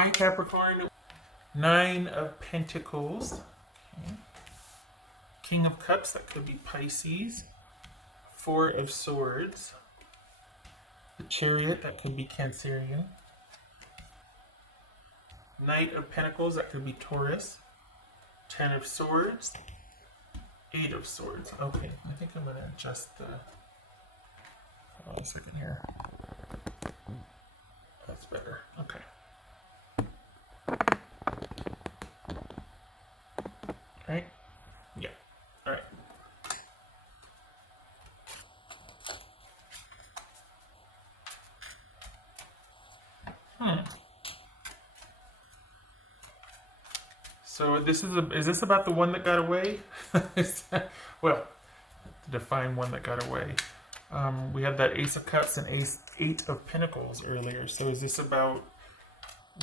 Hi Capricorn. Nine of Pentacles. Okay. King of Cups, that could be Pisces. Four of Swords. The Chariot, that could be Cancerian. Knight of Pentacles, that could be Taurus. Ten of Swords. Eight of Swords. Okay, I think I'm going to adjust the... Hold on a second here. That's better. Okay. Right? Yeah. All right. So this is this about the one that got away? Well, to define one that got away. We had that Ace of Cups and Eight of Pentacles earlier. So is this about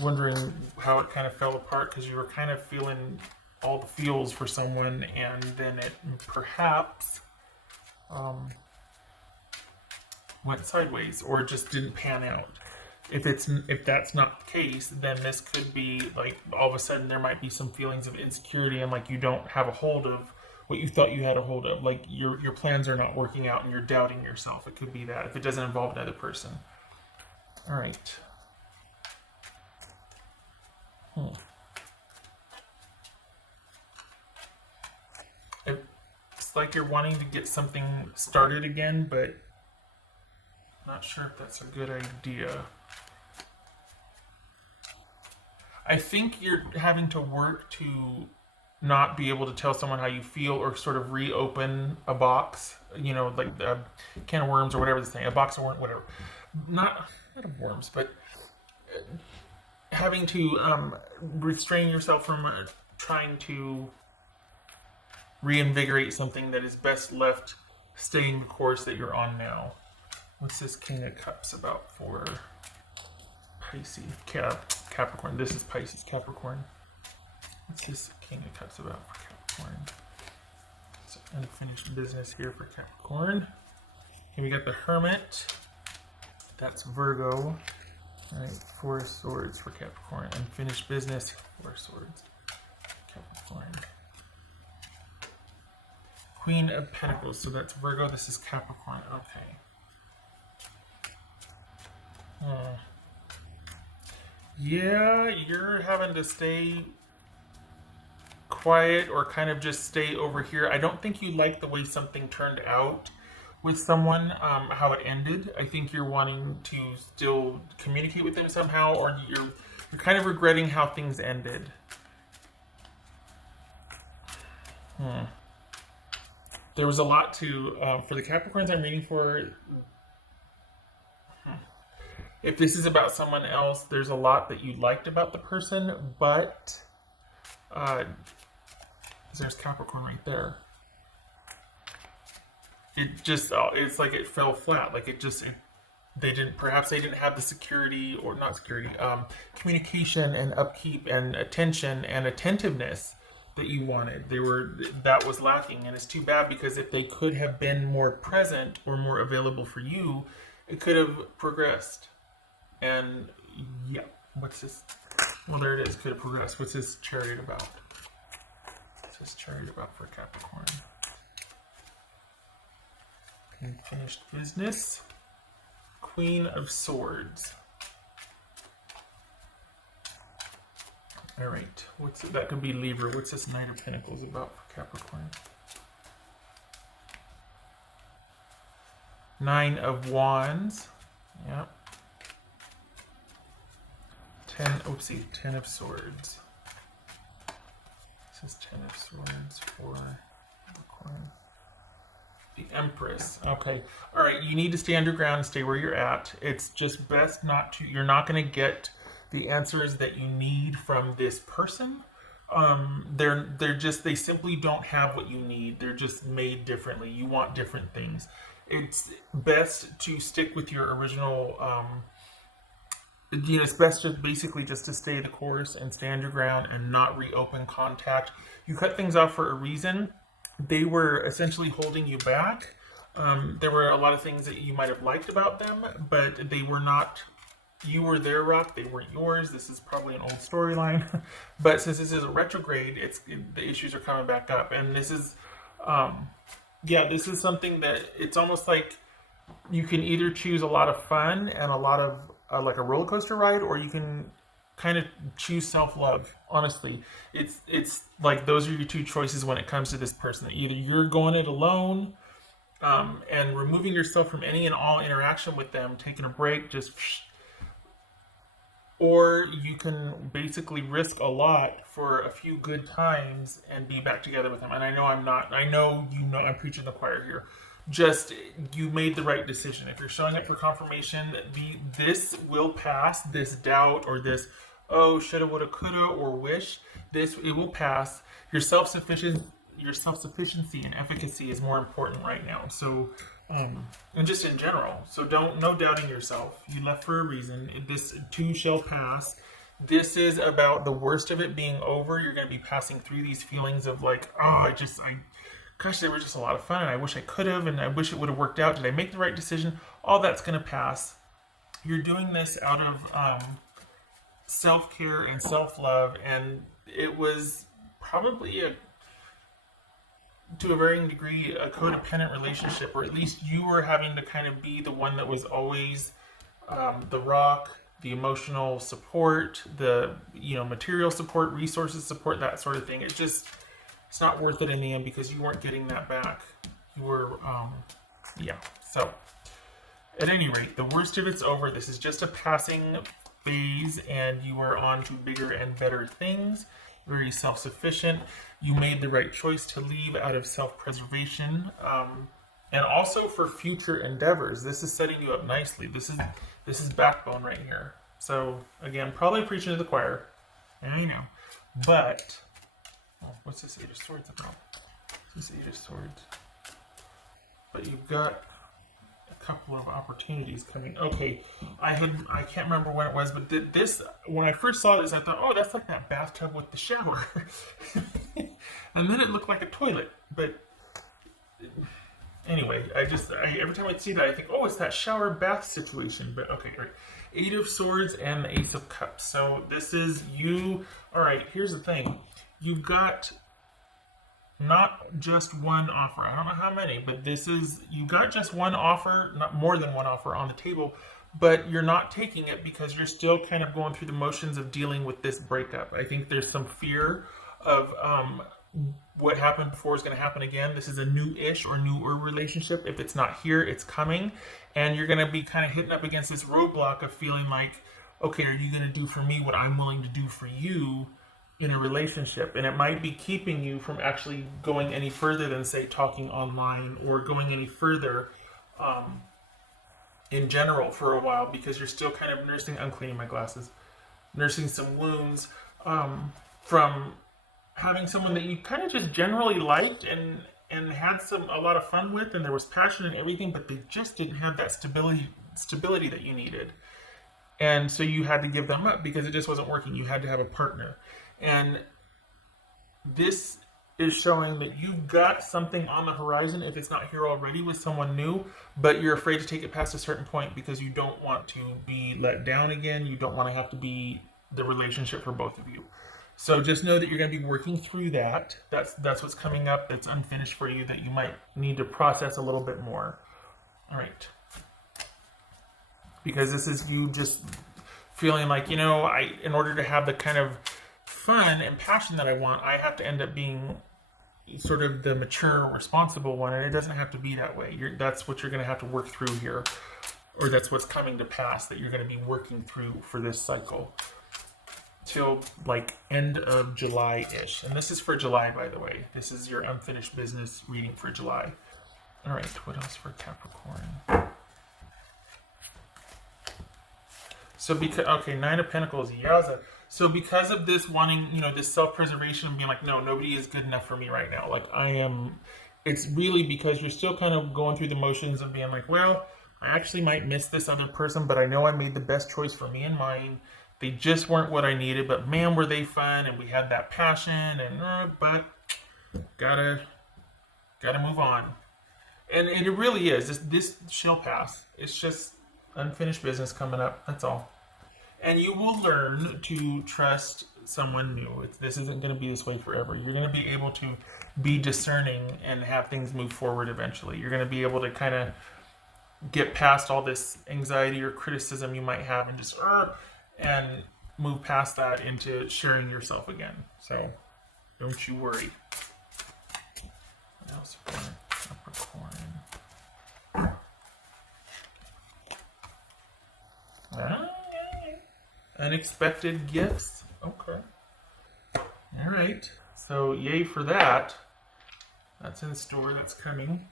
wondering how it kind of fell apart because you were kind of feeling all the feels for someone and then it perhaps went sideways or just didn't pan out? If that's not the case, then this could be like all of a sudden there might be some feelings of insecurity and like you don't have a hold of what you thought you had a hold of. Like your plans are not working out and you're doubting yourself. It could be that if it doesn't involve another person. All right. It's like you're wanting to get something started again, but not sure if that's a good idea. I think you're having to work to not be able to tell someone how you feel or sort of reopen a box, you know, like a can of worms or whatever the thing, a box of worms, whatever. Not of worms, but having to restrain yourself from trying to reinvigorate something that is best left staying the course that you're on now. What's this King of Cups about for Pisces? Capricorn. This is Pisces, Capricorn. What's this King of Cups about for Capricorn? So unfinished business here for Capricorn. And we got the Hermit. That's Virgo. All right, Four of Swords for Capricorn. Unfinished business, Four of Swords. Capricorn. Queen of Pentacles. So that's Virgo. This is Capricorn. Okay. Yeah, you're having to stay quiet or kind of just stay over here. I don't think you like the way something turned out with someone, how it ended. I think you're wanting to still communicate with them somehow, or you're kind of regretting how things ended. There was a lot to, for the Capricorns I'm reading for. If this is about someone else, there's a lot that you liked about the person, but there's Capricorn right there. It just, it's like it fell flat. Like it just, perhaps they didn't have the security, or not security, communication and upkeep and attention and attentiveness that you wanted. That was lacking, and it's too bad because if they could have been more present or more available for you, it could have progressed. And yeah, what's this? Well, there it is. Could have progressed. What's this Chariot about? What's this Chariot about for Capricorn? Unfinished business. Queen of Swords. All right. That could be Libra. What's this Knight of Pentacles about for Capricorn? Nine of Wands. Yep. Ten of Swords. This is Ten of Swords for Capricorn. The Empress. Okay. All right. You need to stay underground and stay where you're at. It's just best not to. You're not going to get the answers that you need from this person. They simply don't have what you need. They're just made differently. You want different things. It's best to stick with your original. It's best to basically just to stay the course and stand your ground and not reopen contact. You cut things off for a reason. They were essentially holding you back. There were a lot of things that you might have liked about them, but they were not you were their rock, they weren't yours. This is probably an old storyline, but since this is a retrograde, the issues are coming back up, and this is, yeah, this is something that it's almost like you can either choose a lot of fun and a lot of like a roller coaster ride, or you can kind of choose self-love. Honestly, it's like those are your two choices when it comes to this person. Either you're going it alone, and removing yourself from any and all interaction with them, taking a break, just, or you can basically risk a lot for a few good times and be back together with them. And I know I'm preaching the choir here. Just, you made the right decision. If you're showing up for confirmation, this will pass. This doubt or this, oh, shoulda, woulda, coulda, or wish, it will pass. Your self-sufficiency and efficacy is more important right now. So, and just in general. So no doubting yourself. You left for a reason. This too shall pass. This is about the worst of it being over. You're going to be passing through these feelings of like, oh, gosh, they were just a lot of fun, and I wish I could have, and I wish it would have worked out. Did I make the right decision? All that's going to pass. You're doing this out of self-care and self-love, and it was probably to a varying degree a codependent relationship, or at least you were having to kind of be the one that was always the rock, the emotional support, the material support, resources support, that sort of thing. It's not worth it in the end because you weren't getting that back. You were, yeah. So, at any rate, the worst of it's over. This is just a passing phase, and you are on to bigger and better things. Very self-sufficient. You made the right choice to leave out of self-preservation, and also for future endeavors. This is setting you up nicely. This is backbone right here. So again, probably preaching to the choir, and I know, but what's this Eight of Swords about? This Eight of Swords, but you've got a couple of opportunities coming. Okay, I can't remember when it was, but when I first saw this, I thought, oh, that's like that bathtub with the shower. And then it looked like a toilet. But anyway, every time I see that, I think, oh, it's that shower bath situation. But okay, right. Eight of Swords and the Ace of Cups. So this is you. All right, here's the thing. You've got not just one offer. I don't know how many, but you got just one offer, not more than one offer on the table, but you're not taking it because you're still kind of going through the motions of dealing with this breakup. I think there's some fear of what happened before is going to happen again. This is a new-ish or newer relationship. If it's not here, it's coming, and you're going to be kind of hitting up against this roadblock of feeling like, okay, are you going to do for me what I'm willing to do for you in a relationship? And it might be keeping you from actually going any further than, say, talking online, or going any further in general for a while, because you're still kind of I'm cleaning my glasses, nursing some wounds from having someone that you kind of just generally liked and had a lot of fun with, and there was passion and everything, but they just didn't have that stability that you needed. And so you had to give them up because it just wasn't working. You had to have a partner. And this is showing that you've got something on the horizon, if it's not here already, with someone new, but you're afraid to take it past a certain point because you don't want to be let down again. You don't want to have to be the relationship for both of you. So just know that you're going to be working through that. That's what's coming up that's unfinished for you, that you might need to process a little bit more. All right. Because this is you just feeling like, in order to have the kind of fun and passion that I want, I have to end up being sort of the mature, responsible one, and it doesn't have to be that way. That's what you're going to have to work through here, or that's what's coming to pass that you're going to be working through for this cycle till like end of July-ish. And this is for July, by the way. This is your unfinished business reading for July. All right, what else for Capricorn? So Nine of Pentacles, yowza. So because of this wanting, this self-preservation, being like, no, nobody is good enough for me right now. Like it's really because you're still kind of going through the motions of being like, well, I actually might miss this other person, but I know I made the best choice for me and mine. They just weren't what I needed, but man, were they fun, and we had that passion, and but gotta move on. And it really is. This shall pass. It's just unfinished business coming up. That's all. And you will learn to trust someone new. This isn't going to be this way forever. You're going to be able to be discerning and have things move forward eventually. You're going to be able to kind of get past all this anxiety or criticism you might have and just and move past that into sharing yourself again. So don't you worry. What else for Capricorn? Unexpected gifts. Okay. All right. So yay for that. That's in store. That's coming.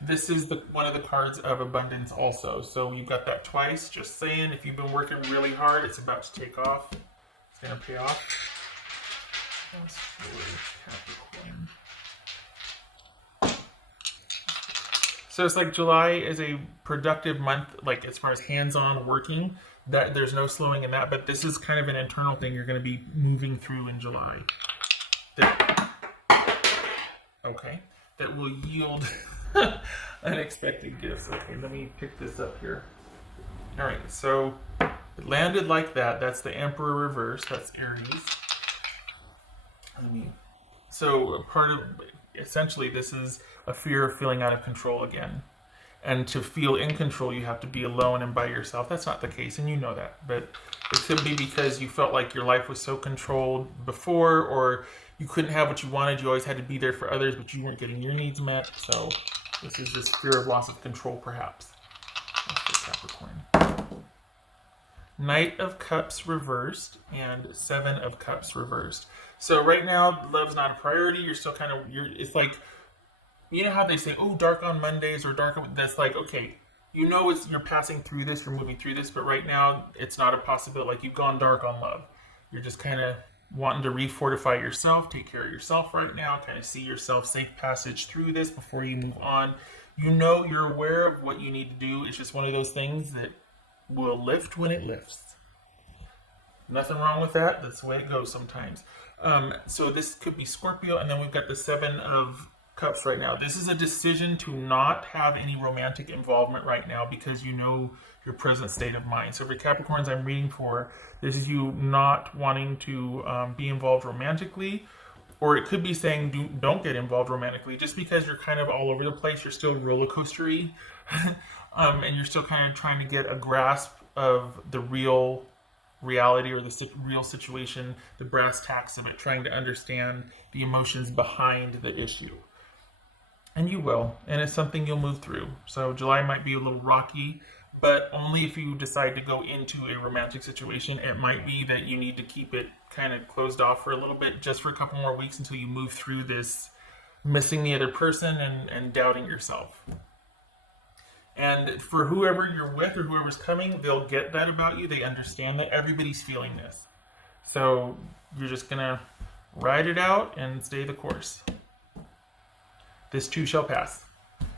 This is one of the cards of abundance also. So you've got that twice. Just saying, if you've been working really hard, it's about to take off. It's going to pay off. That's for Capricorn. So it's like July is a productive month, like as far as hands-on working. That there's no slowing in that, but this is kind of an internal thing you're going to be moving through in July. That will yield unexpected gifts. Okay, let me pick this up here. All right, so it landed like that. That's the Emperor reverse. That's Aries. So part of, essentially, this is a fear of feeling out of control again. And to feel in control, you have to be alone and by yourself. That's not the case, and you know that. But it could be because you felt like your life was so controlled before, or you couldn't have what you wanted. You always had to be there for others, but you weren't getting your needs met. So this is this fear of loss of control, perhaps. That's for Capricorn. Knight of Cups reversed and Seven of Cups reversed. So right now, love's not a priority. You're still kind of, it's like, you know how they say, oh, dark on Mondays or dark on, that's like, okay, you know you're passing through this, you're moving through this, but right now it's not a possibility. Like you've gone dark on love. You're just kind of wanting to refortify yourself, take care of yourself right now, kind of see yourself safe passage through this before you move on. You know, you're aware of what you need to do. It's just one of those things that will lift when it lifts. Nothing wrong with that. That's the way it goes sometimes. So this could be Scorpio, and then we've got the Seven of Cups right now. This is a decision to not have any romantic involvement right now because you know your present state of mind. So for Capricorns I'm reading for, this is you not wanting to be involved romantically, or it could be saying don't get involved romantically just because you're kind of all over the place. You're still roller coastery and you're still kind of trying to get a grasp of the real reality or the real situation, the brass tacks of it, trying to understand the emotions behind the issue. And you will, and it's something you'll move through. So July might be a little rocky, but only if you decide to go into a romantic situation. It might be that you need to keep it kind of closed off for a little bit, just for a couple more weeks until you move through this missing the other person and doubting yourself. And for whoever you're with or whoever's coming, they'll get that about you. They understand that everybody's feeling this. So you're just going to ride it out and stay the course. This too shall pass.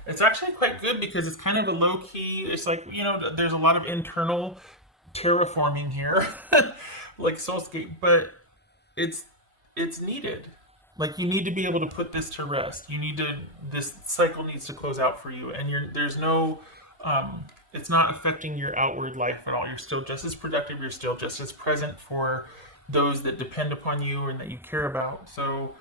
It's actually quite good because it's kind of a low key. It's like, you know, there's a lot of internal terraforming here, like Soulscape, but it's needed. Like you need to be able to put this to rest. This cycle needs to close out for you, and there's no, it's not affecting your outward life at all. You're still just as productive. You're still just as present for those that depend upon you and that you care about. So,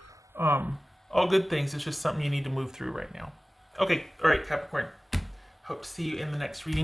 all good things. It's just something you need to move through right now. Okay. All right, Capricorn. Hope to see you in the next reading.